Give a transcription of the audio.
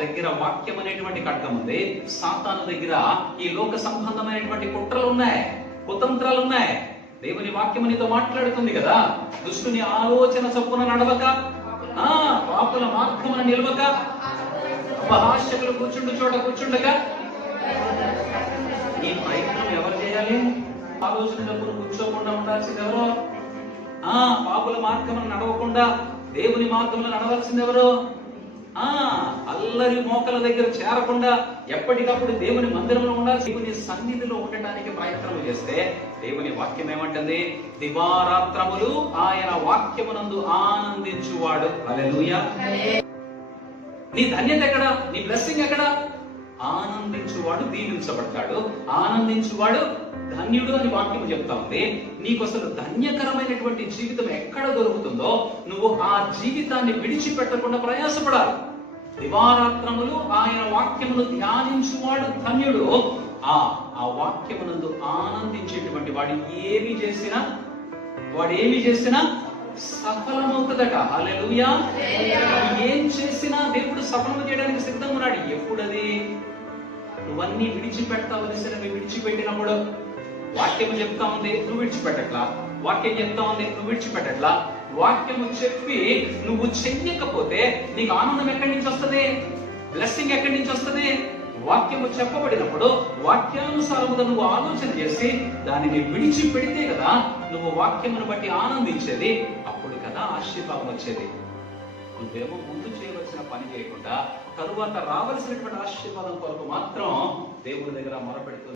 దగ్గర వాక్యం అనేటువంటి ఖడ్గం ఉంది, సాతాను దగ్గర ఈ లోక సంబంధమైనటువంటి కుట్రలు ఉన్నాయి, కుతంత్రాలు ఉన్నాయి. దేవుని వాక్యం నీతో మాట్లాడుతుంది కదా, దుష్టుని ఆలోచన చొప్పున నడవక, పాపుల మార్గమున నిలవక, అపహాస్యకులు కూర్చుండు చోట కూర్చుండగా. ఈ ప్రయత్నం ఎవరు చేయాలి? ఆలోచన చొప్పున కూర్చోకుండా ఉండాల్సింది ఎవరో? పాపుల మార్గమున నడవకుండా దేవుని మార్గంలో నడవాల్సింది ఎవరు? అల్లరి మోకల దగ్గర చేరకుండా ఎప్పటికప్పుడు దేవుని మందిరంలో ఉండాలి, దేవుని సన్నిధిలో ఉండటానికి ప్రయత్నం చేస్తే దేవుని వాక్యం ఏమంటుంది? దివారాత్రములు ఆయన వాక్యమునందు ఆనందించువాడు. హల్లెలూయా. నీ ధన్యత ఎక్కడ? నీ బ్లెస్సింగ్ ఎక్కడ? ఆనందించువాడు దీవించబడతాడు, ఆనందించువాడు ధన్యుడు అని వాక్యం చెప్తా ఉంది. నీకు అసలు ధన్యకరమైనటువంటి జీవితం ఎక్కడ దొరుకుతుందో నువ్వు ఆ జీవితాన్ని విడిచిపెట్టకుండా ప్రయాసపడాలి. దివారాత్రములు ఆయన వాక్యమును ధ్యానించువాడు ధన్యుడు. ఆ వాక్యమునందు ఆనందించేటువంటి వాడు ఏమి చేసినా సఫలమవుతుందట. హల్లెలూయా. ఏం చేసినా దేవుడు సఫలం చేయడానికి సిద్ధంగా ఉన్నాడు. ఎప్పుడది? నువ్వన్నీ విడిచిపెట్టవలసినవి విడిచిపెట్టినప్పుడు. వాక్యము చెప్తా ఉంది, నువ్వు విడిచిపెట్టట్లా. వాక్యం చెప్తా ఉంది, నువ్వు విడిచిపెట్టట్లా. వాక్యము చెప్పి నువ్వు చెయ్యకపోతే నీకు ఆనందం ఎక్కడి నుంచి వస్తుంది? బ్లెస్సింగ్ ఎక్కడి నుంచి వస్తుంది? వాక్యము చెప్పబడినప్పుడు వాక్యానుసారముగా నువ్వు ఆలోచన చేసి దానిని విడిచిపెడితే కదా నువ్వు వాక్యమును బట్టి ఆనందించేది. అప్పుడు కదా ఆశీర్వాదం వచ్చేది. నువ్వేమో ముందు చేయవలసిన పని చేయకుండా తరువాత రావలసినటువంటి ఆశీర్వాదం కొరకు మాత్రం దేవుడి దగ్గర మొరపెడుతుంది.